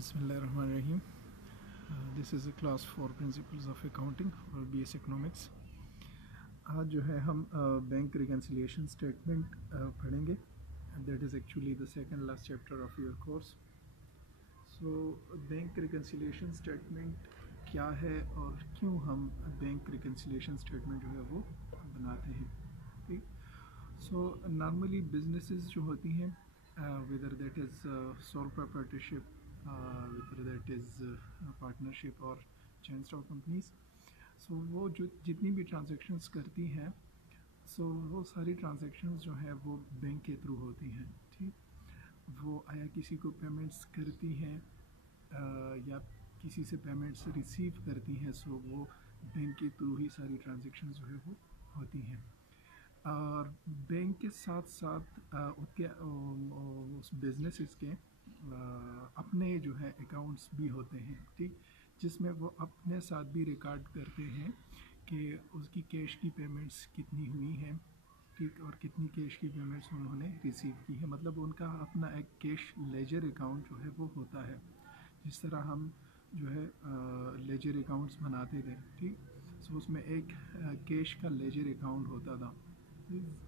Bismillahirrahmanirrahim. This is a class for principles of accounting और BS Economics. आज जो है हम बैंक reconciliation statement पढ़ेंगे. That is actually the second last chapter of your course. So bank reconciliation statement क्या है और क्यों हम बैंक reconciliation statement जो है वो बनाते हैं. ठीक. So normally businesses जो होती हैं whether that is sole proprietorship, whether that is partnership और चेन स्टॉक कंपनीज, सो वो जो जितनी भी ट्रांजैक्शंस करती हैं, सो वो सारी ट्रांजैक्शंस जो है वो बैंक के थ्रू होती हैं. ठीक. वो आया किसी को पेमेंट्स करती हैं या किसी से पेमेंट्स रिसीव करती हैं, सो वो बैंक के थ्रू ही सारी ट्रांजैक्शंस जो है वो होती हैं. और बैंक के साथ साथ उसके उस बिजनेसेस के अपने जो है अकाउंट्स भी होते हैं. ठीक. जिसमें वो अपने साथ भी रिकॉर्ड करते हैं कि उसकी कैश की पेमेंट्स कितनी हुई हैं. ठीक. और कितनी कैश की पेमेंट्स उन्होंने रिसीव की है. मतलब उनका अपना एक कैश लेजर अकाउंट जो है वो होता है. जिस तरह हम जो है लेजर अकाउंट्स बनाते थे. ठीक. सो उसमें एक कैश का लेजर अकाउंट होता था.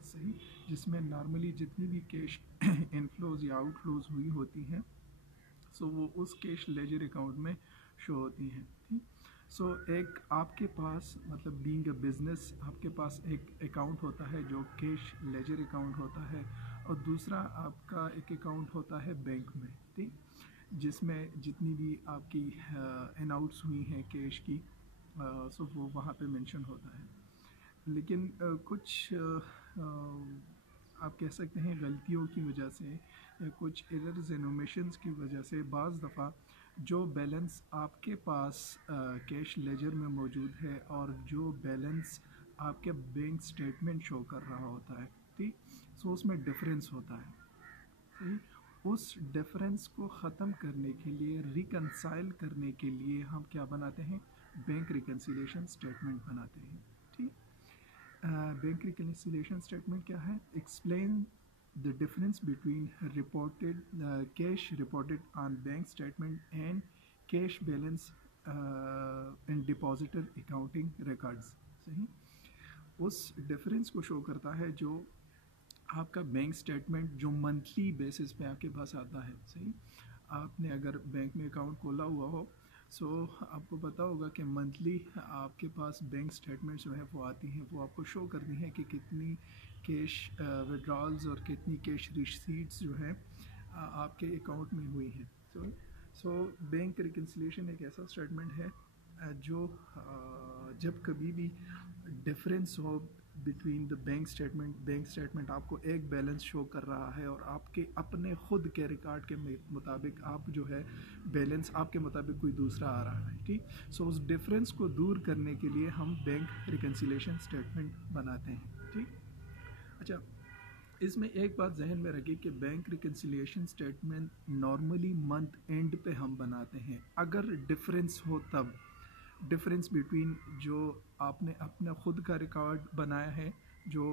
सही. जिसमें नॉर्मली जितनी भी कैश इनफ्लोज या आउटफ्लोज हुई होती हैं, सो वो उस कैश लेजर अकाउंट में शो होती हैं. ठीक. सो एक आपके पास मतलब बीइंग अ बिजनेस आपके पास एक अकाउंट होता है जो कैश लेजर अकाउंट होता है, और दूसरा आपका एक अकाउंट होता है बैंक में. ठीक. जिसमें जितनी भी आपकी इन आउट्स हुई हैं कैश की, सो वो वहाँ पे मेंशन होता है. लेकिन कुछ आप कह सकते हैं गलतियों की वजह से या कुछ एरर्स एंड ओमिशंस की वजह से बाज़ दफ़ा जो बैलेंस आपके पास कैश लेजर में मौजूद है और जो बैलेंस आपके बैंक स्टेटमेंट शो कर रहा होता है, ठीक, सो उसमें डिफरेंस होता है. सही. उस डिफरेंस को ख़त्म करने के लिए, रिकंसाइल करने के लिए हम क्या बनाते हैं, बैंक रिकंसिलिएशन स्टेटमेंट बनाते हैं. ठीक. बैंक रिकंसिलिएशन स्टेटमेंट क्या है? Explain the difference between reported cash reported on bank statement and cash balance in depositor accounting records. सही. उस डिफरेंस को शो करता है जो आपका बैंक स्टेटमेंट जो मंथली बेसिस पे आपके पास आता है. सही. आपने अगर बैंक में अकाउंट खोला हुआ हो, सो आपको पता होगा कि मंथली आपके पास बैंक स्टेटमेंट्स जो है वो आती हैं. वो आपको शो करती हैं कि कितनी कैश विड्रॉल्स और कितनी कैश रिसीट्स जो है आपके अकाउंट में हुई हैं. सो बैंक रिकंसिलिएशन एक ऐसा स्टेटमेंट है जो जब कभी भी डिफरेंस हो बिटवीन द बैंक स्टेटमेंट आपको एक बैलेंस शो कर रहा है और आपके अपने खुद के रिकॉर्ड के मुताबिक आप जो है बैलेंस आपके मुताबिक कोई दूसरा आ रहा है. ठीक. सो उस डिफरेंस को दूर करने के लिए हम बैंक रिकंसिलिएशन स्टेटमेंट बनाते हैं. ठीक. अच्छा, इसमें एक बात जहन में रखिए कि bank reconciliation statement normally month and पे हम बनाते हैं. अगर डिफरेंस हो तब डिफरेंस बिटवीन जो आपने अपना खुद का रिकॉर्ड बनाया है जो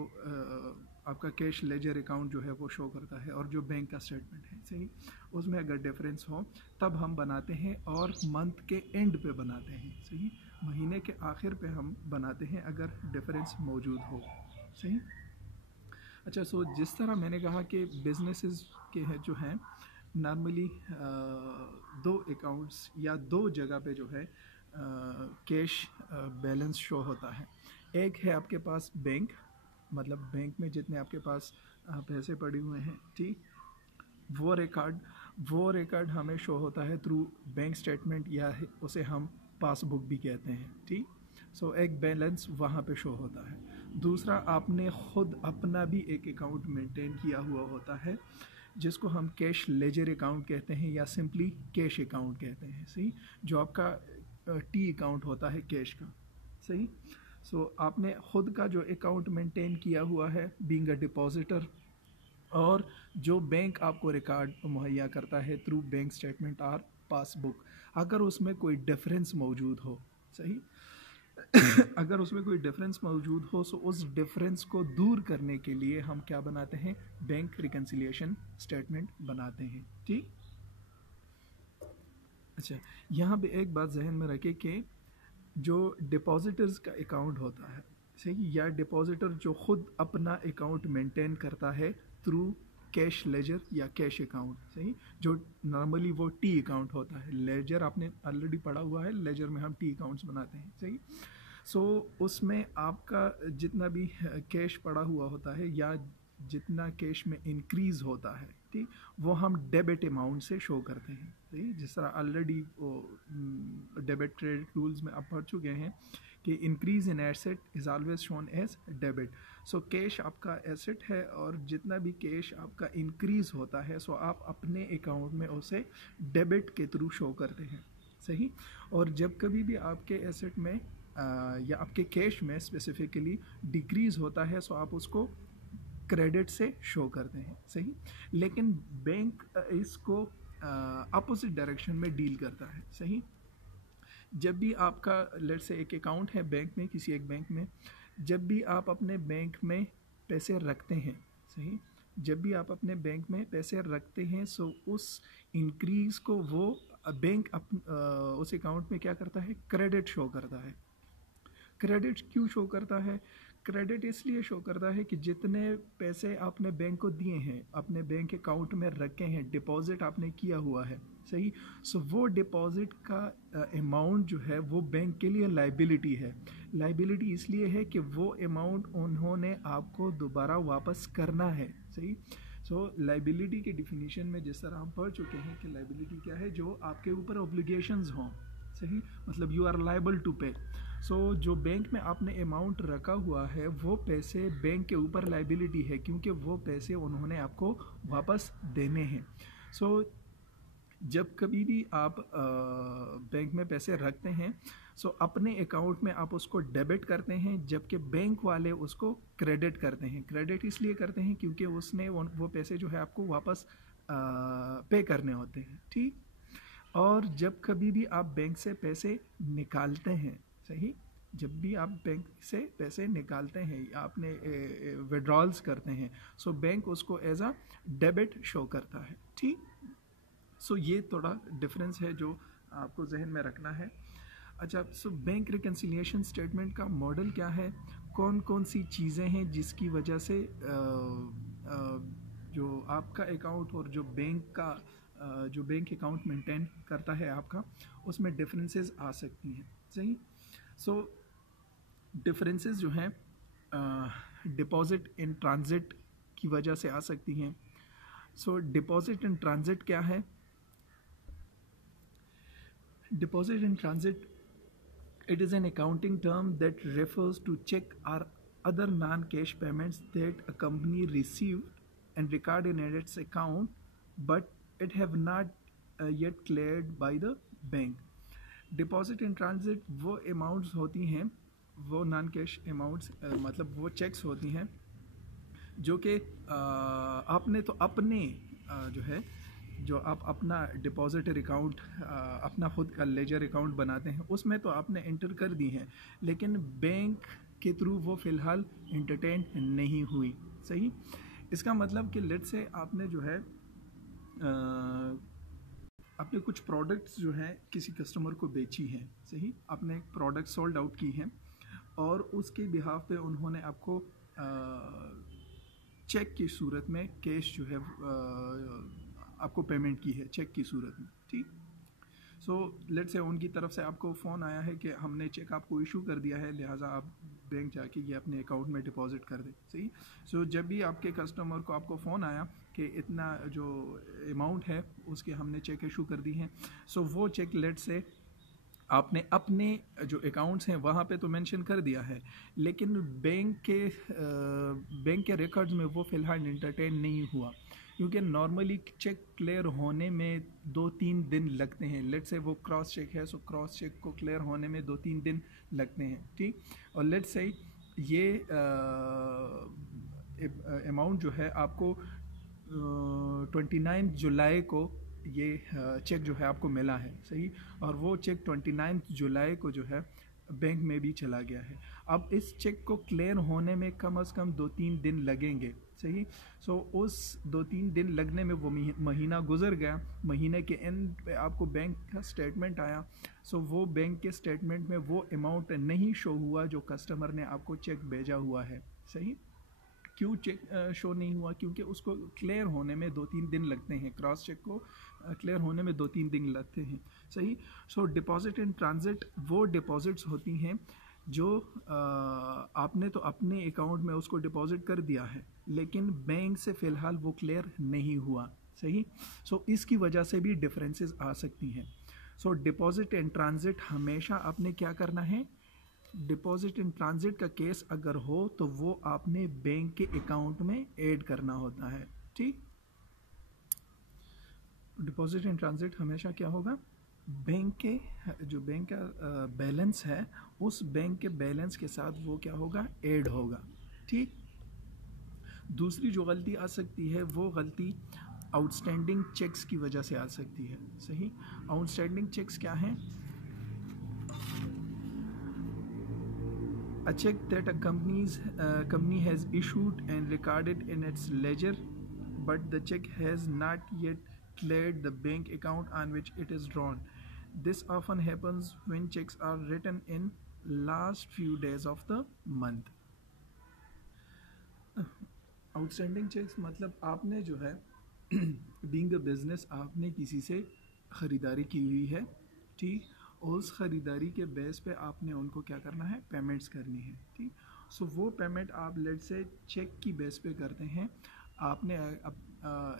आपका कैश लेजर अकाउंट जो है वो शो करता है और जो बैंक का स्टेटमेंट है. सही. उसमें अगर डिफरेंस हो तब हम बनाते हैं और मंथ के एंड पे बनाते हैं. सही. महीने के आखिर पे हम बनाते हैं अगर डिफरेंस मौजूद हो. सही. अच्छा, सो जिस तरह मैंने कहा कि बिजनेसेस के हैं जो हैं नॉर्मली दो अकाउंट्स या दो जगह पे जो है कैश बैलेंस शो होता है. एक है आपके पास बैंक, मतलब बैंक में जितने आपके पास पैसे पड़े हुए हैं. ठीक. वो रिकॉर्ड हमें शो होता है थ्रू बैंक स्टेटमेंट या उसे हम पासबुक भी कहते हैं. ठीक. सो एक बैलेंस वहाँ पे शो होता है. दूसरा, आपने खुद अपना भी एक अकाउंट मेंटेन किया हुआ होता है जिसको हम कैश लेजर अकाउंट कहते हैं या सिंपली कैश अकाउंट कहते हैं. सही. जो आपका टी अकाउंट होता है कैश का. सही. सो आपने खुद का जो अकाउंट मेंटेन किया हुआ है बीइंग अ डिपॉजिटर, और जो बैंक आपको रिकॉर्ड मुहैया करता है थ्रू बैंक स्टेटमेंट और पासबुक. अगर उसमें कोई डिफरेंस मौजूद हो. सही. अगर उसमें कोई डिफरेंस मौजूद हो, सो उस डिफरेंस को दूर करने के लिए हम क्या बनाते हैं, बैंक रिकंसिलिएशन स्टेटमेंट बनाते हैं. ठीक. अच्छा, यहाँ पे एक बात जहन में रखें कि जो डिपॉजिटर्स का अकाउंट होता है, सही, या डिपॉजिटर जो खुद अपना अकाउंट मेंटेन करता है थ्रू कैश लेजर या कैश अकाउंट, सही, जो नॉर्मली वो टी अकाउंट होता है। लेजर आपने ऑलरेडी पढ़ा हुआ है, लेजर में हम टी अकाउंट्स बनाते हैं, सही। सो उसमें आपका जितना भी कैश पड़ा हुआ होता है या जितना कैश में इंक्रीज़ होता है, ठीक, वो हम डेबिट अमाउंट से शो करते हैं, सही। जिस तरह ऑलरेडी डेबिट क्रेडिट रूल्स में आप पढ़ चुके हैं कि increase in asset is always shown as debit. So cash आपका एसेट है और जितना भी कैश आपका इंक्रीज़ होता है सो आप अपने अकाउंट में उसे डेबिट के थ्रू शो करते हैं, सही। और जब कभी भी आपके एसेट में या आपके कैश में स्पेसिफिकली डिक्रीज़ होता है सो आप उसको क्रेडिट से शो करते हैं, सही। लेकिन बैंक इसको अपोजिट डायरेक्शन में डील करता है, सही। जब भी आपका लेट्स से एक अकाउंट है बैंक में, किसी एक बैंक में, जब भी आप अपने बैंक में पैसे रखते हैं, सही, जब भी आप अपने बैंक में पैसे रखते हैं सो उस इंक्रीज़ को वो बैंक उस अकाउंट में क्या करता है, क्रेडिट शो करता है। क्रेडिट क्यों शो करता है? क्रेडिट इसलिए शो करता है कि जितने पैसे आपने बैंक को दिए हैं, अपने बैंक अकाउंट में रखे हैं, डिपॉजिट आपने किया हुआ है, सही। सो वो डिपॉजिट का अमाउंट जो है वो बैंक के लिए लाइबिलिटी है। लाइबिलिटी इसलिए है कि वो अमाउंट उन्होंने आपको दोबारा वापस करना है, सही। सो लाइबिलिटी के डिफिनीशन में जिस तरह हम पढ़ चुके हैं कि लाइबिलिटी क्या है, जो आपके ऊपर ऑब्लिगेशंस हों, सही, मतलब यू आर लाइबल टू पे। सो जो बैंक में आपने अमाउंट रखा हुआ है वो पैसे बैंक के ऊपर लाइबिलिटी है क्योंकि वो पैसे उन्होंने आपको वापस देने हैं। सो जब कभी भी आप बैंक में पैसे रखते हैं सो अपने अकाउंट में आप उसको डेबिट करते हैं, जबकि बैंक वाले उसको क्रेडिट करते हैं। क्रेडिट इसलिए करते हैं क्योंकि उसने वो पैसे जो है आपको वापस पे करने होते हैं, ठीक। और जब कभी भी आप बैंक से पैसे निकालते हैं, सही, जब भी आप बैंक से पैसे निकालते हैं या आपने विड्रॉल्स करते हैं सो बैंक उसको एज अ डेबिट शो करता है, ठीक। सो ये थोड़ा डिफरेंस है जो आपको जहन में रखना है। अच्छा, सो बैंक रिकन्सिलिएशन स्टेटमेंट का मॉडल क्या है, कौन कौन सी चीज़ें हैं जिसकी वजह से जो आपका अकाउंट और जो बैंक का जो बैंक अकाउंट मेंटेन करता है आपका, उसमें डिफरेंसेस आ सकती हैं, सही। सो डिफरेंसेस जो हैं डिपॉजिट इन ट्रांजिट की वजह से आ सकती हैं। सो डिपॉजिट इन ट्रांजिट क्या है? Deposit in transit, it is an accounting term that refers to check or other non-cash payments that a company received and recorded in its account but it have not yet cleared by the bank. Deposit in transit वो amounts होती हैं, वो non cash amounts, मतलब वो checks होती हैं जो कि आपने तो अपने जो है, जो आप अपना डिपॉजिटर अकाउंट अपना खुद का लेजर अकाउंट बनाते हैं उसमें तो आपने इंटर कर दी हैं, लेकिन बैंक के थ्रू वो फ़िलहाल इंटरटेन नहीं हुई, सही। इसका मतलब कि लेट से आपने जो है आपने कुछ प्रोडक्ट्स जो हैं किसी कस्टमर को बेची हैं, सही, आपने एक प्रोडक्ट सोल्ड आउट की हैं और उसके बिहाफ पे उन्होंने आपको चेक की सूरत में कैश जो है आपको पेमेंट की है चेक की सूरत में, ठीक। सो लेट्स से उनकी तरफ से आपको फ़ोन आया है कि हमने चेक आपको इशू कर दिया है, लिहाजा आप बैंक जाके ये अपने अकाउंट में डिपॉजिट कर दें, सही। सो जब भी आपके कस्टमर को आपको फ़ोन आया कि इतना जो अमाउंट है उसके हमने चेक इशू कर दी हैं, सो वो चेक लेट्स से आपने अपने जो अकाउंट्स हैं वहाँ पे तो मेंशन कर दिया है, लेकिन बैंक के रिकॉर्ड्स में वो फ़िलहाल इंटरटेन नहीं हुआ क्योंकि नॉर्मली चेक क्लियर होने में 2-3 दिन लगते हैं। लेट्स से वो क्रॉस चेक है, सो क्रॉस चेक को क्लियर होने में 2-3 दिन लगते हैं, ठीक। और लेट्स से ये अमाउंट जो है आपको 29 जुलाई को ये चेक जो है आपको मिला है, सही, और वो चेक 29 जुलाई को जो है बैंक में भी चला गया है। अब इस चेक को क्लियर होने में कम से कम 2-3 दिन लगेंगे, सही। सो उस 2-3 दिन लगने में वो महीना गुजर गया, महीने के एंड पे आपको बैंक का स्टेटमेंट आया। सो वो बैंक के स्टेटमेंट में वो अमाउंट नहीं शो हुआ जो कस्टमर ने आपको चेक भेजा हुआ है। सही। क्यों चेक शो नहीं हुआ? क्योंकि उसको क्लियर होने में 2-3 दिन लगते हैं, क्रॉस चेक को क्लियर होने में 2-3 दिन लगते हैं। सही। सो डिपॉजिट इन ट्रांजिट वो डिपॉजिट्स होती हैं जो आपने तो अपने अकाउंट में उसको डिपॉजिट कर दिया है, लेकिन बैंक से फ़िलहाल वो क्लियर नहीं हुआ। सही। सो इसकी वजह से भी डिफरेंसेस आ सकती हैं। सो डिपॉजिट इन ट्रांजिट हमेशा आपने क्या करना है, डिपॉजिट इन ट्रांजिट का केस अगर हो तो वो आपने बैंक के अकाउंट में ऐड करना होता है। ठीक। डिपॉजिट इन ट्रांजिट हमेशा क्या होगा, बैंक के जो बैंक का बैलेंस है उस बैंक के बैलेंस के साथ वो क्या होगा, ऐड होगा। ठीक। दूसरी जो गलती आ सकती है वो गलती आउटस्टैंडिंग चेक्स की वजह से आ सकती है। सही। आउटस्टैंडिंग चेक्स क्या हैं? A check that a company has issued and recorded in its ledger, but the check has not yet cleared the bank account on which it is drawn. This often happens when checks are written in last few days of the month. Outstanding cheques मतलब आपने जो है being a business आपने किसी से ख़रीदारी की हुई है। ठीक। और उस ख़रीदारी के बेस पे आपने उनको क्या करना है, पेमेंट्स करनी है। ठीक। सो वो पेमेंट आप लेट से चेक की बेस पे करते हैं। आपने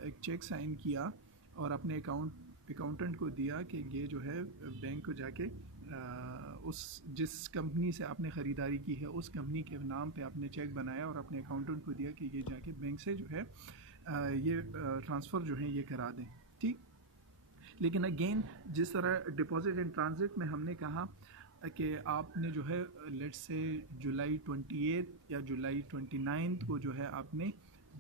एक चेक साइन किया और अपने अकाउंटेंट को दिया कि ये जो है बैंक को जाके उस जिस कंपनी से आपने ख़रीदारी की है उस कंपनी के नाम पे आपने चेक बनाया और अपने अकाउंटेंट को दिया कि ये जाके बैंक से जो है ये ट्रांसफ़र जो है ये करा दें। ठीक। लेकिन अगेन जिस तरह डिपॉजिट इन ट्रांजिट में हमने कहा कि आपने जो है लेट्स से जुलाई 28 या जुलाई 29 को जो है आपने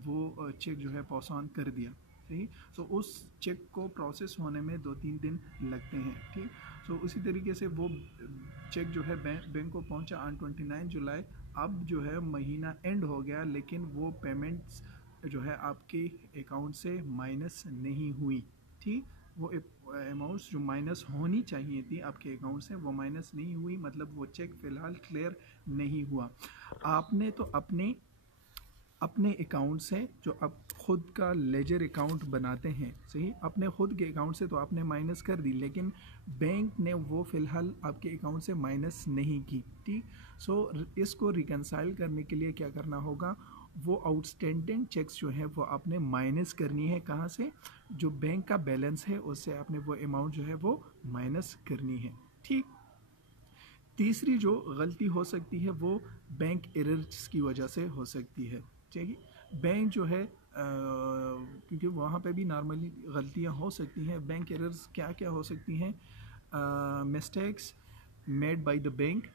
वो चेक जो है पास ऑन कर दिया। सही। सो उस चेक को प्रोसेस होने में 2-3 दिन लगते हैं। ठीक। सो उसी तरीके से वो चेक जो है बैंक को पहुंचा ऑन 29 जुलाई। अब जो है महीना एंड हो गया लेकिन वो पेमेंट्स जो है आपके अकाउंट से माइनस नहीं हुई। ठीक। वो अमाउंट्स जो माइनस होनी चाहिए थी आपके अकाउंट से वो माइनस नहीं हुई, मतलब वो चेक फ़िलहाल क्लियर नहीं हुआ। आपने तो अपने अकाउंट से जो आप खुद का लेजर अकाउंट बनाते हैं, सही, अपने खुद के अकाउंट से तो आपने माइनस कर दी, लेकिन बैंक ने वो फ़िलहाल आपके अकाउंट से माइनस नहीं की। ठीक। सो इसको रिकंसाइल करने के लिए क्या करना होगा, वो आउटस्टैंडिंग चेक्स जो है वो आपने माइनस करनी है। कहाँ से? जो बैंक का बैलेंस है उससे आपने वो अमाउंट जो है वो माइनस करनी है। ठीक। तीसरी जो गलती हो सकती है वो बैंक एरर्स की वजह से हो सकती है। ठीक है। बैंक जो है क्योंकि वहाँ पे भी नॉर्मली गलतियाँ हो सकती हैं। बैंक एरर्स क्या क्या हो सकती हैं? Mistakes made by the bank.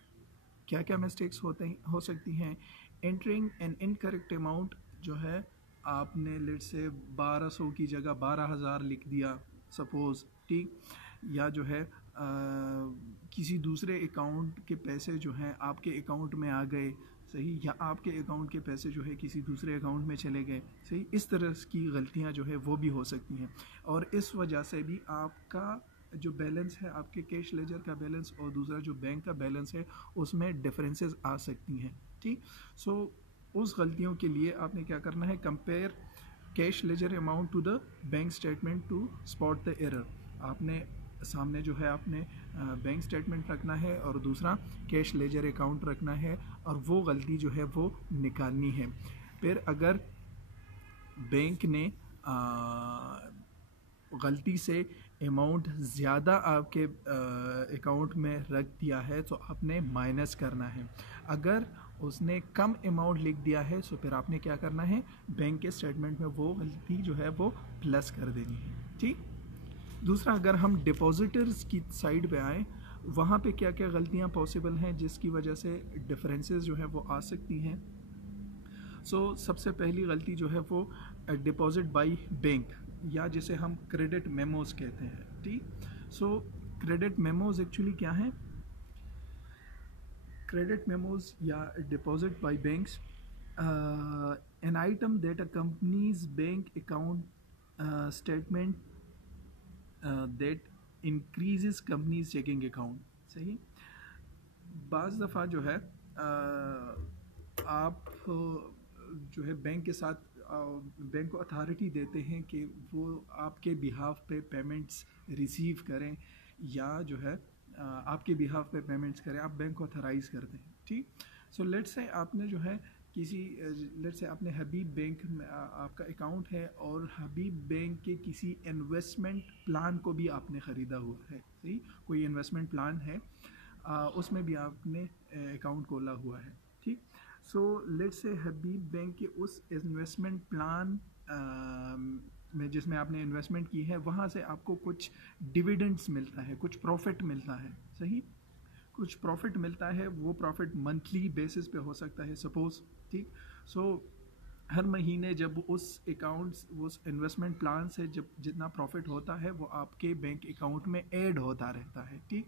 क्या क्या मिस्टेक्स हो सकती हैं? एंटरिंग एन इनकरेक्ट अमाउंट, जो है आपने लेट से 1200 की जगह 12,000 लिख दिया सपोज़। ठीक। या जो है किसी दूसरे अकाउंट के पैसे जो हैं आपके अकाउंट में आ गए, सही, या आपके अकाउंट के पैसे जो है किसी दूसरे अकाउंट में चले गए, सही। इस तरह की गलतियां जो है वो भी हो सकती हैं और इस वजह से भी आपका जो बैलेंस है, आपके कैश लेजर का बैलेंस और दूसरा जो बैंक का बैलेंस है उसमें डिफरेंसेस आ सकती हैं। ठीक। सो उस गलतियों के लिए आपने क्या करना है, compare cash ledger amount to the bank statement to spot the error. आपने सामने जो है आपने बैंक स्टेटमेंट रखना है और दूसरा कैश लेजर अकाउंट रखना है और वो गलती जो है वो निकालनी है। फिर अगर बैंक ने गलती से अमाउंट ज़्यादा आपके अकाउंट में रख दिया है तो आपने माइनस करना है। अगर उसने कम अमाउंट लिख दिया है तो फिर आपने क्या करना है, बैंक के स्टेटमेंट में वो गलती जो है वो प्लस कर देनी है। ठीक। दूसरा, अगर हम डिपॉजिटर्स की साइड पे आए, वहाँ पे क्या क्या गलतियाँ पॉसिबल हैं जिसकी वजह से डिफरेंसेस जो है वो आ सकती हैं। सो सबसे पहली गलती जो है वो डिपॉजिट बाय बैंक, या जिसे हम क्रेडिट मेमोज कहते हैं। ठीक। सो क्रेडिट मेमोज एक्चुअली क्या है? क्रेडिट मेमोज या deposit bye banks an item that accompanies bank account statement that increases company's checking account. सही. बाज़ दफ़ा जो है आप जो है बैंक के साथ बैंक को अथॉरिटी देते हैं कि वो आपके बिहाफ पे पेमेंट्स रिसीव करें या जो है आपके बिहाफ पे पेमेंट्स करें, आप बैंक को अथराइज़ करते हैं. ठीक. सो लेट्स से आपने जो है किसी लेट्स से आपने हबीब बैंक में आपका अकाउंट है और हबीब बैंक के किसी इन्वेस्टमेंट प्लान को भी आपने ख़रीदा हुआ है. सही. कोई इन्वेस्टमेंट प्लान है, उसमें भी आपने अकाउंट खोला हुआ है. ठीक. So let's say Habib bank के उस इन्वेस्टमेंट प्लान में जिसमें आपने इन्वेस्टमेंट की है, वहाँ से आपको कुछ डिविडेंड्स मिलता है, कुछ प्रॉफिट मिलता है. सही. कुछ प्रॉफिट मिलता है, वो प्रॉफिट मंथली बेसिस पे हो सकता है सपोज. ठीक. सो हर महीने जब उस अकाउंट्स उस इन्वेस्टमेंट प्लान से जब जितना प्रॉफिट होता है वो आपके बैंक अकाउंट में ऐड होता रहता है. ठीक.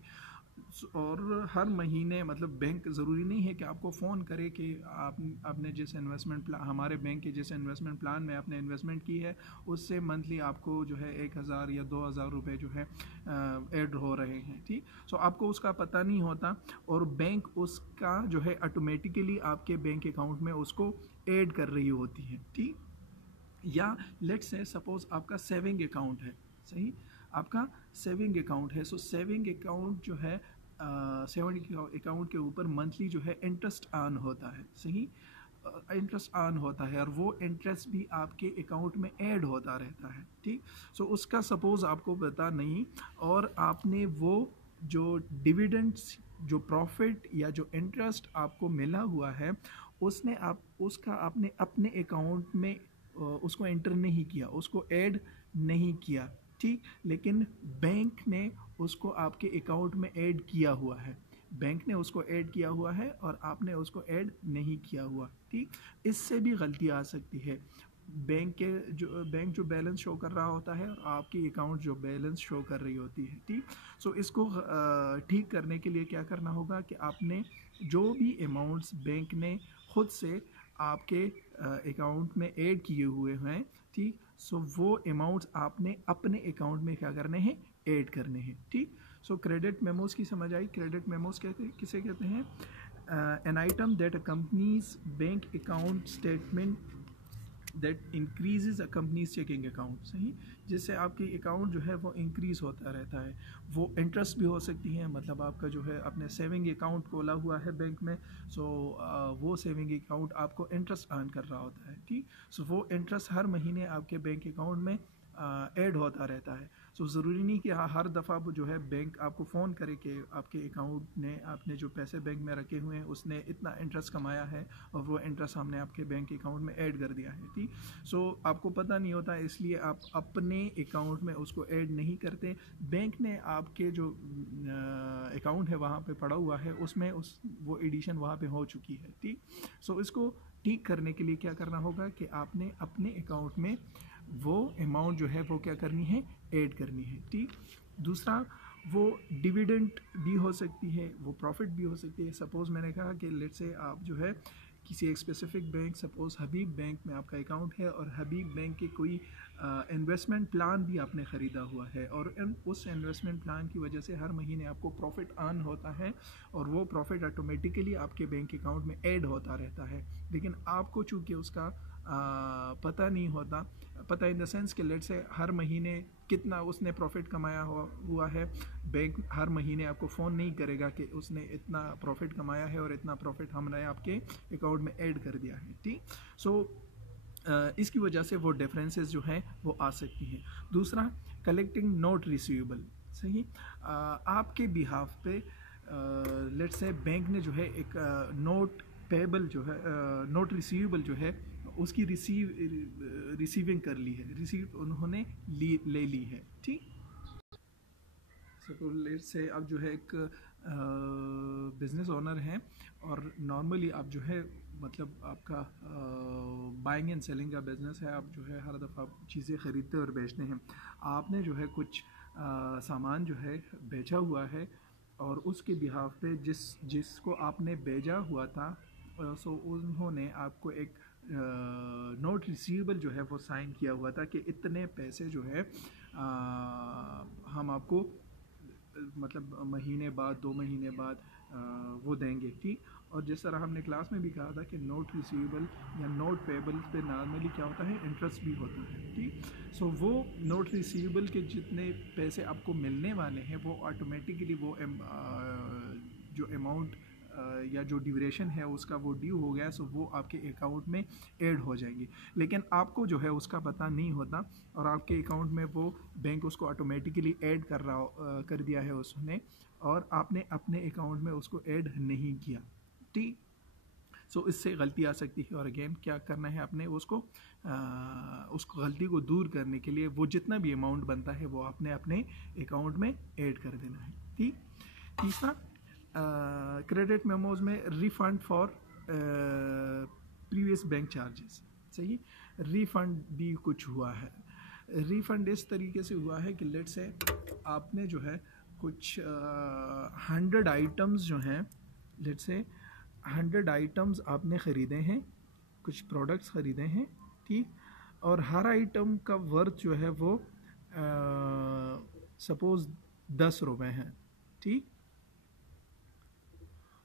और हर महीने मतलब बैंक ज़रूरी नहीं है कि आपको फ़ोन करे कि आपने जिस इन्वेस्टमेंट प्लान हमारे बैंक के जिस इन्वेस्टमेंट प्लान में आपने इन्वेस्टमेंट की है उससे मंथली आपको जो है 1,000 या 2,000 रुपये जो है ऐड हो रहे हैं. ठीक. सो आपको उसका पता नहीं होता और बैंक उसका जो है ऑटोमेटिकली आपके बैंक अकाउंट में उसको ऐड कर रही होती है. ठीक. या लेट्स से सपोज़ आपका सेविंग अकाउंट है. सही. आपका सेविंग अकाउंट है. सो सेविंग अकाउंट जो है सेविंग अकाउंट के ऊपर मंथली जो है इंटरेस्ट ऑन होता है. सही. इंटरेस्ट ऑन होता है और वो इंटरेस्ट भी आपके अकाउंट में ऐड होता रहता है. ठीक. सो उसका सपोज़ आपको पता नहीं और आपने वो जो डिविडेंड्स जो प्रॉफिट या जो इंटरेस्ट आपको मिला हुआ है उसका आपने अपने अकाउंट में उसको एंटर नहीं किया, उसको ऐड नहीं किया. ठीक. लेकिन बैंक ने उसको आपके अकाउंट में ऐड किया हुआ है. बैंक ने उसको ऐड किया हुआ है और आपने उसको ऐड नहीं किया हुआ. ठीक. इससे भी गलती आ सकती है. बैंक जो बैलेंस शो कर रहा होता है और आपकी अकाउंट जो बैलेंस शो कर रही होती है. ठीक. सो इसको ठीक करने के लिए क्या करना होगा कि आपने जो भी अमाउंट्स बैंक ने खुद से आपके अकाउंट में ऐड किए हुए हैं. ठीक. सो वो अमाउंट्स आपने अपने अकाउंट में क्या करने हैं, ऐड करने हैं. ठीक. सो क्रेडिट मेमोज की समझ आई. क्रेडिट मेमोज किसे कहते हैं? An item that accompanies bank account statement that increases a companies checking account. सही. जिससे आपकी अकाउंट जो है वो इंक्रीज़ होता रहता है. वो इंटरेस्ट भी हो सकती है, मतलब आपका जो है अपने सेविंग अकाउंट खोला हुआ है बैंक में. सो वो सेविंग अकाउंट आपको इंटरेस्ट अर्न कर रहा होता है. ठीक. सो वो इंटरेस्ट हर महीने आपके बैंक अकाउंट में ऐड होता रहता है. सो ज़रूरी नहीं कि हर दफ़ा जो है बैंक आपको फ़ोन करे कि आपके अकाउंट ने आपने जो पैसे बैंक में रखे हुए हैं उसने इतना इंटरेस्ट कमाया है और वो इंटरेस्ट हमने आपके बैंक अकाउंट में ऐड कर दिया है. ठीक. सो आपको पता नहीं होता, इसलिए आप अपने अकाउंट में उसको ऐड नहीं करते. बैंक ने आपके जो अकाउंट है वहाँ पे पड़ा हुआ है उसमें वो एडिशन वहाँ पे हो चुकी है. ठीक. सो इसको ठीक करने के लिए क्या करना होगा कि आपने अपने अकाउंट में वो अमाउंट जो है वो क्या करनी है, ऐड करनी है. ठीक. दूसरा, वो डिविडेंड भी हो सकती है, वो प्रॉफिट भी हो सकती है. सपोज़ मैंने कहा कि लेट से आप जो है किसी एक स्पेसिफिक बैंक, सपोज़ हबीब बैंक में आपका अकाउंट है और हबीब बैंक के कोई इन्वेस्टमेंट प्लान भी आपने ख़रीदा हुआ है और उस इन्वेस्टमेंट प्लान की वजह से हर महीने आपको प्रॉफिट अर्न होता है और वो प्रॉफिट ऑटोमेटिकली आपके बैंक अकाउंट में ऐड होता रहता है. लेकिन आपको चूँकि उसका पता नहीं होता, पता इन द सेंस कि लेट से हर महीने कितना उसने प्रॉफिट कमाया हुआ है. बैंक हर महीने आपको फ़ोन नहीं करेगा कि उसने इतना प्रॉफिट कमाया है और इतना प्रॉफिट हमने आपके अकाउंट में ऐड कर दिया है. ठीक. सो इसकी वजह से वो डिफरेंसेस जो हैं वो आ सकती हैं. दूसरा, कलेक्टिंग नोट रिसीवेबल. सही. आपके बिहाफ पे लेट से बैंक ने जो है एक नोट पेबल जो है नोट रिसीवेबल जो है उसकी रिसीविंग कर ली है, रिसीव उन्होंने ले ली है. ठीक. सपोज लेट से आप जो है एक बिज़नेस ओनर हैं और नॉर्मली आप जो है मतलब आपका बाइंग एंड सेलिंग का बिज़नेस है. आप जो है हर दफ़ा चीज़ें ख़रीदते और बेचते हैं. आपने जो है कुछ सामान जो है बेचा हुआ है और उसके बिहाफ पे जिसको आपने भेजा हुआ था सो उन्होंने आपको एक नोट रिसीवेबल जो है वो साइन किया हुआ था कि इतने पैसे जो है हम आपको मतलब महीने बाद 2 महीने बाद वो देंगे, ठीक। और जिस तरह हमने क्लास में भी कहा था कि नोट रिसीवेबल या नोट पेबल पे नॉर्मली क्या होता है, इंटरेस्ट भी होता है, ठीक। सो वो नोट रिसीवेबल के जितने पैसे आपको मिलने वाले हैं वो ऑटोमेटिकली वो जो अमाउंट या जो ड्यूरेशन है उसका वो ड्यू हो गया, सो वो आपके अकाउंट में ऐड हो जाएंगी। लेकिन आपको जो है उसका पता नहीं होता और आपके अकाउंट में वो बैंक उसको ऑटोमेटिकली ऐड कर दिया है उसने, और आपने अपने अकाउंट में उसको ऐड नहीं किया, ठीक। सो इससे गलती आ सकती है, और अगेन क्या करना है आपने उसको गलती को दूर करने के लिए वो जितना भी अमाउंट बनता है वो आपने अपने अकाउंट में ऐड कर देना है, ठीक। तीसरा, क्रेडिट मेमोज में refund for previous bank charges, सही। रिफंड भी कुछ हुआ है। रिफंड इस तरीके से हुआ है कि लेट से आपने जो है कुछ 100 आइटम्स जो हैं, लेट से 100 आइटम्स आपने ख़रीदे हैं, कुछ प्रोडक्ट्स ख़रीदे हैं, ठीक। और हर आइटम का वर्थ जो है वो सपोज़ 10 रुपये हैं, ठीक।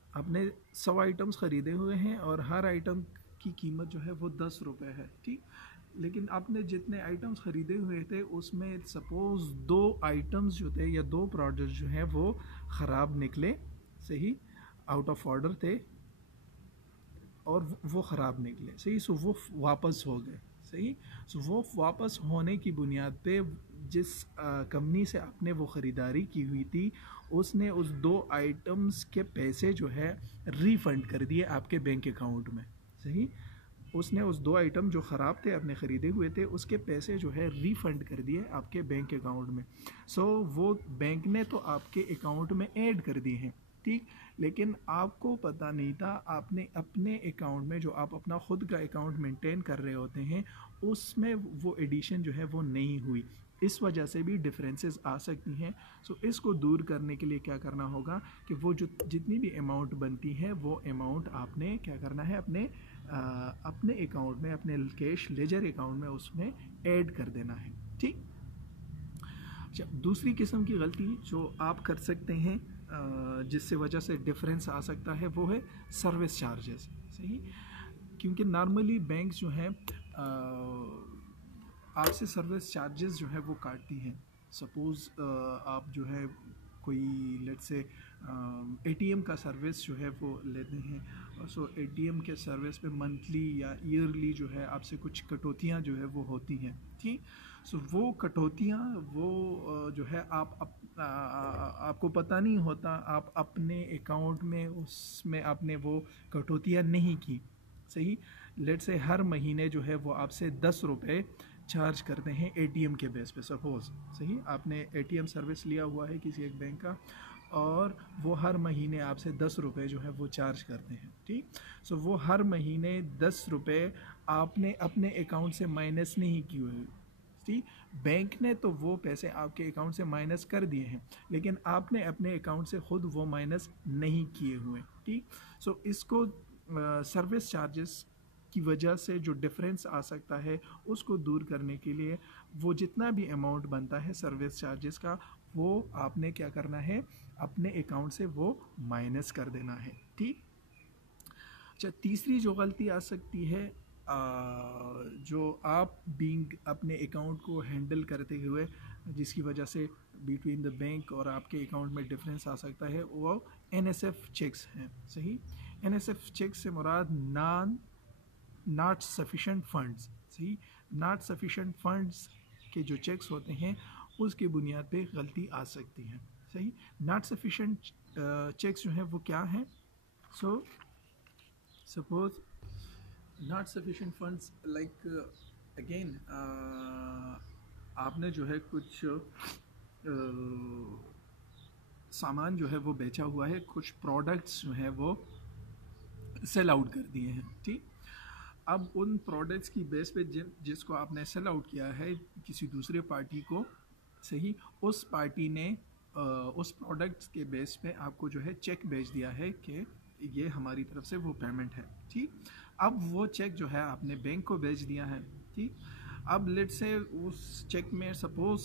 आपने 100 आइटम्स ख़रीदे हुए हैं और हर आइटम की कीमत जो है वो 10 रुपये है, ठीक। लेकिन आपने जितने आइटम्स ख़रीदे हुए थे उसमें सपोज़ 2 आइटम्स जो थे या 2 प्रोडक्ट्स जो हैं वो ख़राब निकले, सही, आउट ऑफ ऑर्डर थे और वो ख़राब निकले, सही। सो वो वापस हो गए, सही। सो वो वापस होने की बुनियाद पे जिस कंपनी से आपने वो ख़रीदारी की हुई थी उसने उस 2 आइटम्स के पैसे जो है रिफ़ंड कर दिए आपके बैंक अकाउंट में, सही। उसने उस 2 आइटम जो ख़राब थे आपने ख़रीदे हुए थे उसके पैसे जो है रिफ़ंड कर दिए आपके बैंक अकाउंट में। सो वो बैंक ने तो आपके अकाउंट में ऐड कर दिए हैं, ठीक। लेकिन आपको पता नहीं था, आपने अपने अकाउंट में जो आप अपना ख़ुद का अकाउंट मेंटेन कर रहे होते हैं उसमें वो एडिशन जो है वो नहीं हुई, इस वजह से भी डिफरेंसेस आ सकती हैं। सो इसको दूर करने के लिए क्या करना होगा कि वो जो जितनी भी अमाउंट बनती है वो अमाउंट आपने क्या करना है अपने अकाउंट में, अपने कैश लेजर अकाउंट में उसमें ऐड कर देना है, ठीक। अच्छा, दूसरी किस्म की गलती जो आप कर सकते हैं जिससे वजह से डिफरेंस आ सकता है वो है सर्विस चार्जेस, सही। क्योंकि नॉर्मली बैंक जो हैं आपसे सर्विस चार्जेस जो है वो काटती हैं। सपोज़ आप जो है कोई लेट से एटीएम का सर्विस जो है वो लेते हैं, सो एटीएम के सर्विस पे मंथली या ईयरली जो है आपसे कुछ कटौतियाँ जो है वो होती हैं, ठीक। सो वो कटौतियाँ वो जो है आपको पता नहीं होता, आप अपने अकाउंट में उसमें आपने वो कटौतियाँ नहीं की, सही। लेट से हर महीने जो है वो आपसे 10 रुपये चार्ज करते हैं एटीएम के बेस पे, सपोज़, सही। आपने एटीएम सर्विस लिया हुआ है किसी एक बैंक का और वो हर महीने आपसे 10 रुपये जो है वो चार्ज करते हैं, ठीक। सो वो हर महीने 10 रुपये आपने अपने अकाउंट से माइनस नहीं किए हुए, ठीक। बैंक ने तो वो पैसे आपके अकाउंट से माइनस कर दिए हैं लेकिन आपने अपने अकाउंट से ख़ुद वो माइनस नहीं किए हुए, ठीक। सो इसको सर्विस चार्जेस की वजह से जो डिफरेंस आ सकता है उसको दूर करने के लिए वो जितना भी अमाउंट बनता है सर्विस चार्जेस का वो आपने क्या करना है अपने अकाउंट से वो माइनस कर देना है, ठीक। अच्छा, तीसरी जो गलती आ सकती है जो आप बीइंग अपने अकाउंट को हैंडल करते हुए जिसकी वजह से बिटवीन द बैंक और आपके अकाउंट में डिफरेंस आ सकता है वो NSF चेक्स हैं, सही। NSF चेक्स से मुराद नॉट सफिशेंट फंड्स, सही। नॉट सफिशेंट फंड्स के जो चेक्स होते हैं उसकी बुनियाद पे गलती आ सकती है, सही। नॉट सफिशेंट चेक्स जो हैं वो क्या हैं, so suppose not sufficient funds like again आपने जो है कुछ सामान जो है वो बेचा हुआ है, कुछ प्रोडक्ट्स जो हैं वो सेल आउट कर दिए हैं, ठीक। अब उन प्रोडक्ट्स की बेस पे जिसको आपने सेल आउट किया है किसी दूसरे पार्टी को, सही, उस पार्टी ने उस प्रोडक्ट्स के बेस पे आपको जो है चेक भेज दिया है कि ये हमारी तरफ से वो पेमेंट है, ठीक। अब वो चेक जो है आपने बैंक को भेज दिया है, ठीक। अब लेट से उस चेक में सपोज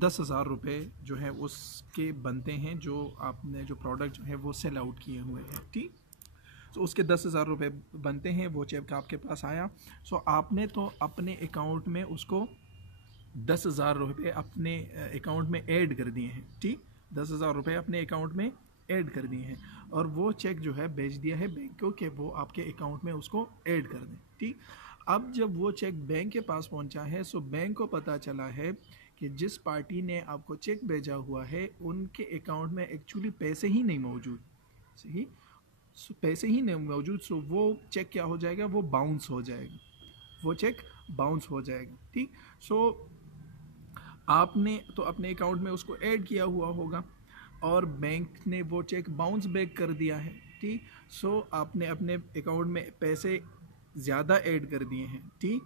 10,000 रुपये जो है उसके बनते हैं, जो आपने जो प्रोडक्ट जो है वो सेल आउट किए हुए हैं, ठीक। तो उसके 10,000 रुपये बनते हैं, वो चेक आपके पास आया। सो आपने तो अपने अकाउंट में उसको 10,000 रुपये अपने अकाउंट में ऐड कर दिए हैं, ठीक। 10,000 रुपये अपने अकाउंट में ऐड कर दिए हैं और वो चेक जो है भेज दिया है बैंक को कि वो आपके अकाउंट में उसको ऐड कर दें, ठीक। अब जब वो चेक बैंक के पास पहुंचा है, सो बैंक को पता चला है कि जिस पार्टी ने आपको चेक भेजा हुआ है उनके अकाउंट में एक्चुअली पैसे ही नहीं मौजूद, सही। सो पैसे ही नहीं मौजूद, सो वो चेक क्या हो जाएगा, वो बाउंस हो जाएगा, वो चेक बाउंस हो जाएगा, ठीक। सो आपने तो अपने अकाउंट में उसको ऐड किया हुआ होगा और बैंक ने वो चेक बाउंस बैक कर दिया है, ठीक। सो आपने अपने अकाउंट में पैसे ज़्यादा ऐड कर दिए हैं, ठीक,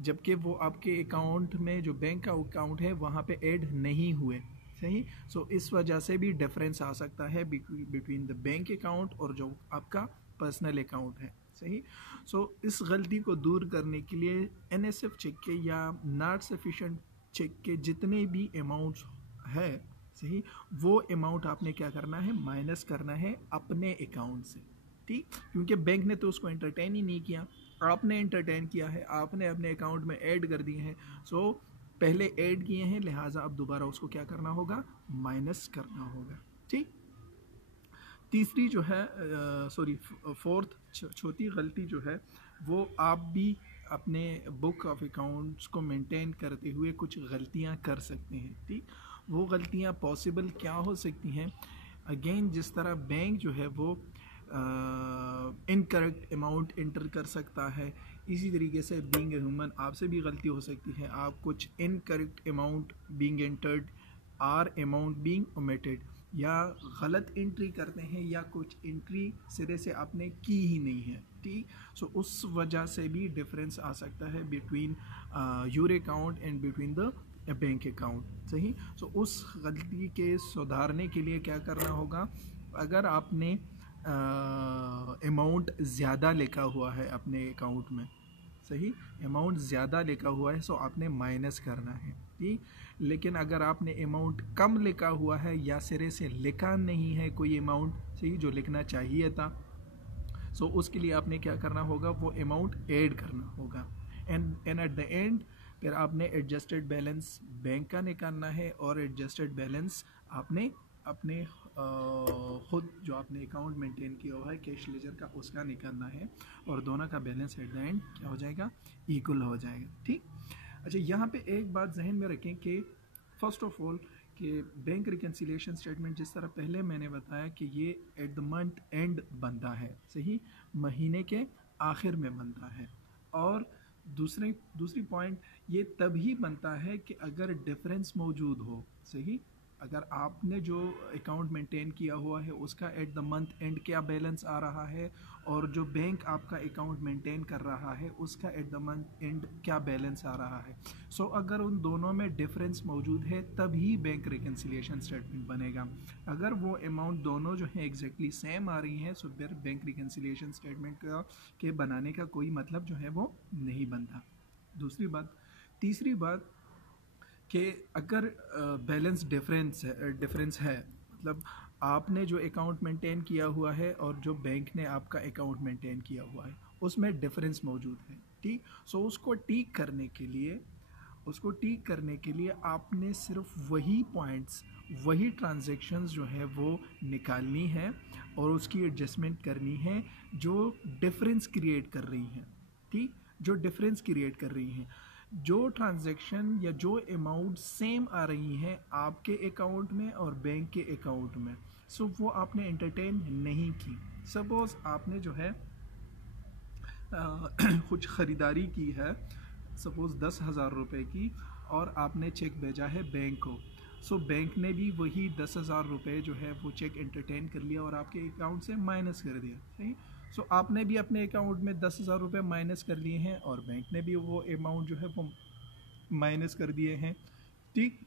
जबकि वो आपके अकाउंट में जो बैंक का अकाउंट है वहाँ पे ऐड नहीं हुए, सही। सो इस वजह से भी डिफरेंस आ सकता है बिटवीन द बैंक अकाउंट और जो आपका पर्सनल अकाउंट है, सही। सो इस गलती को दूर करने के लिए NSF चेक के या नॉट सफिशेंट चेक के जितने भी अमाउंट्स है, सही, वो अमाउंट आपने क्या करना है, माइनस करना है अपने अकाउंट से, ठीक। क्योंकि बैंक ने तो उसको एंटरटेन ही नहीं किया, आपने एंटरटेन किया है, आपने अपने अकाउंट में ऐड कर दिए हैं। सो पहले ऐड किए हैं, लिहाजा अब दोबारा उसको क्या करना होगा, माइनस करना होगा, ठीक। तीसरी जो है फोर्थ छोटी गलती जो है, वो आप भी अपने बुक ऑफ अकाउंट्स को मेंटेन करते हुए कुछ गलतियां कर सकते हैं, ठीक। वो गलतियां पॉसिबल क्या हो सकती हैं, अगेन जिस तरह बैंक जो है वो इनकरेक्ट अमाउंट इंटर कर सकता है, इसी तरीके से बीइंग ए ह्यूमन आपसे भी गलती हो सकती है, आप कुछ incorrect amount being entered or amount being omitted, या गलत एंट्री करते हैं या कुछ एंट्री सिरे से आपने की ही नहीं है, ठीक। सो उस वजह से भी डिफरेंस आ सकता है between your account and between the bank account, सही। सो उस गलती के सुधारने के लिए क्या करना होगा, अगर आपने अमाउंट ज़्यादा लिखा हुआ है अपने अकाउंट में, सही, अमाउंट ज़्यादा लिखा हुआ है, सो आपने माइनस करना है, ठीक। लेकिन अगर आपने अमाउंट कम लिखा हुआ है या सिरे से लिखा नहीं है कोई अमाउंट, सही, जो लिखना चाहिए था, सो उसके लिए आपने क्या करना होगा, वो अमाउंट ऐड करना होगा एंड एट द एंड फिर आपने एडजस्टेड बैलेंस बैंक का निकालना है और एडजस्टेड बैलेंस आपने अपने खुद जो आपने अकाउंट मेंटेन किया हुआ है कैश लेजर का, उसका निकालना है और दोनों का बैलेंस एट द एंड क्या हो जाएगा, इक्वल हो जाएगा, ठीक। अच्छा, यहाँ पे एक बात जहन में रखें कि फर्स्ट ऑफ ऑल कि बैंक रिकन्सिलिएशन स्टेटमेंट जिस तरह पहले मैंने बताया कि ये एट द मंथ एंड बनता है, सही, महीने के आखिर में बनता है। और दूसरी पॉइंट ये तभी बनता है कि अगर डिफरेंस मौजूद हो, सही, अगर आपने जो अकाउंट मेंटेन किया हुआ है उसका एट द मंथ एंड क्या बैलेंस आ रहा है और जो बैंक आपका अकाउंट मेंटेन कर रहा है उसका एट द मंथ एंड क्या बैलेंस आ रहा है। सो अगर उन दोनों में डिफरेंस मौजूद है तभी बैंक रिकन्सिलिएशन स्टेटमेंट बनेगा। अगर वो अमाउंट दोनों जो है एग्जैक्टली सेम आ रही हैं, सो फिर बैंक रिकन्सिलिएशन स्टेटमेंट का के बनाने का कोई मतलब जो है वो नहीं बनता। दूसरी बात, तीसरी बात कि अगर बैलेंस डिफरेंस है, मतलब आपने जो अकाउंट मेंटेन किया हुआ है और जो बैंक ने आपका अकाउंट मेंटेन किया हुआ है उसमें डिफरेंस मौजूद है, ठीक। सो उसको ठीक करने के लिए आपने सिर्फ वही पॉइंट्स, वही ट्रांजैक्शंस जो है वो निकालनी है और उसकी एडजस्टमेंट करनी है जो डिफरेंस क्रिएट कर रही हैं, ठीक, जो डिफरेंस क्रिएट कर रही हैं। जो ट्रांजैक्शन या जो अमाउंट सेम आ रही हैं आपके अकाउंट में और बैंक के अकाउंट में, सो वो आपने एंटरटेन नहीं की। सपोज़ आपने जो है कुछ ख़रीदारी की है, सपोज़ 10,000 रुपये की, और आपने चेक भेजा है बैंक को। सो बैंक ने भी वही 10,000 रुपये जो है वो चेक एंटरटेन कर लिया और आपके अकाउंट से माइनस कर दिया, सही। सो आपने भी अपने अकाउंट में 10,000 रुपये माइनस कर लिए हैं और बैंक ने भी वो अमाउंट जो है वो माइनस कर दिए हैं, ठीक।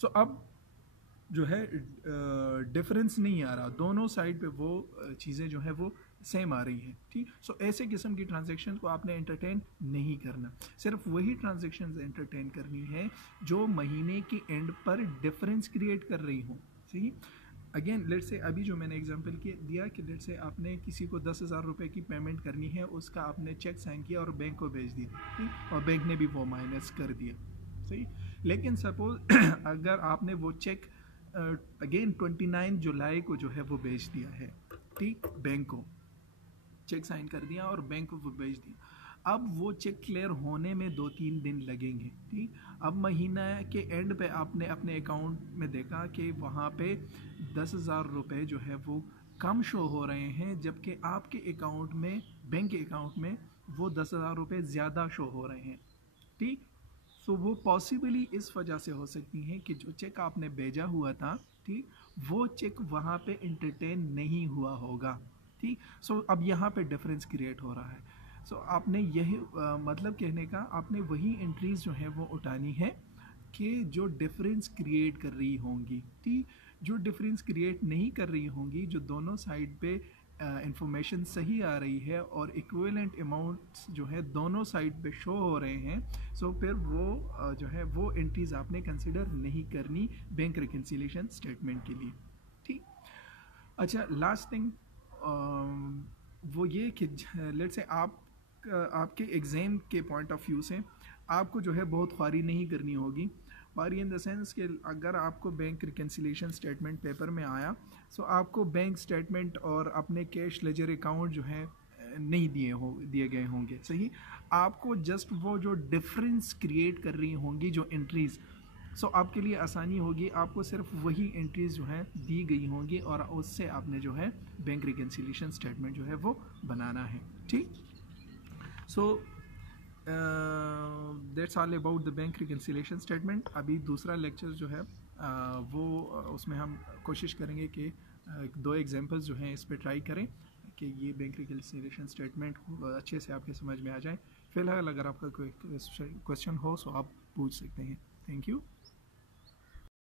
सो अब जो है डिफरेंस नहीं आ रहा, दोनों साइड पे वो चीज़ें जो है वो सेम आ रही है। ठीक, सो ऐसे किस्म की ट्रांजेक्शन को आपने एंटरटेन नहीं करना, सिर्फ वही ट्रांजेक्शन एंटरटेन करनी है जो महीने के एंड पर डिफरेंस क्रिएट कर रही हो। सही, अगेन लेट से अभी जो मैंने एग्जांपल दिया कि लेट से आपने किसी को 10,000 रुपये की पेमेंट करनी है, उसका आपने चेक साइन किया और बैंक को भेज दिया, ठीक, और बैंक ने भी वो माइनस कर दिया। सही, लेकिन सपोज अगर आपने वो चेक अगेन 29 जुलाई को जो है वो भेज दिया है, ठीक, बैंक को चेक साइन कर दिया और बैंक को वो भेज दिया, अब वो चेक क्लियर होने में 2-3 दिन लगेंगे। ठीक, अब महीना के एंड पे आपने अपने अकाउंट में देखा कि वहाँ पे 10,000 रुपये जो है वो कम शो हो रहे हैं, जबकि आपके अकाउंट में, बैंक के अकाउंट में वो 10,000 रुपये ज़्यादा शो हो रहे हैं। ठीक, सो वो पॉसिबली इस वजह से हो सकती हैं कि जो चेक आपने भेजा हुआ था, ठीक, वो चेक वहाँ पे इंटरटेन नहीं हुआ होगा। ठीक, सो अब यहाँ पे डिफरेंस क्रिएट हो रहा है। सो आपने यही मतलब कहने का, आपने वही एंट्रीज जो है वो उठानी है कि जो डिफरेंस क्रिएट कर रही होंगी। ठीक, जो डिफरेंस क्रिएट नहीं कर रही होंगी, जो दोनों साइड पे इंफॉर्मेशन सही आ रही है और इक्विवेलेंट अमाउंट्स जो है दोनों साइड पे शो हो रहे हैं, सो फिर वो जो है वो एंट्रीज आपने कंसिडर नहीं करनी बैंक रिकन्सिलिएशन स्टेटमेंट के लिए। ठीक, अच्छा, लास्ट थिंग वो ये कि लेट से आपके एग्ज़ाम के पॉइंट ऑफ व्यू से आपको जो है बहुत ख्वारी नहीं करनी होगी। ख्वारी इन द सेंस कि अगर आपको बैंक रिकन्सिलिएशन स्टेटमेंट पेपर में आया, सो आपको बैंक स्टेटमेंट और अपने कैश लेजर अकाउंट जो है नहीं दिए गए होंगे। सही, आपको जस्ट वो जो डिफरेंस क्रिएट कर रही होंगी जो एंट्रीज़, सो आपके लिए आसानी होगी, आपको सिर्फ वही एंट्रीज जो है दी गई होंगी और उससे आपने जो है बैंक रिकन्सिलिएशन स्टेटमेंट जो है वो बनाना है। ठीक, so that's all about the bank reconciliation statement. अभी दूसरा लेक्चर जो है वो उसमें हम कोशिश करेंगे कि 2 एग्जांपल्स जो हैं इस पर ट्राई करें कि ये बैंक रिकन्सिलिएशन स्टेटमेंट अच्छे से आपके समझ में आ जाए। फिलहाल अगर आपका कोई क्वेश्चन हो सो आप पूछ सकते हैं। Thank you.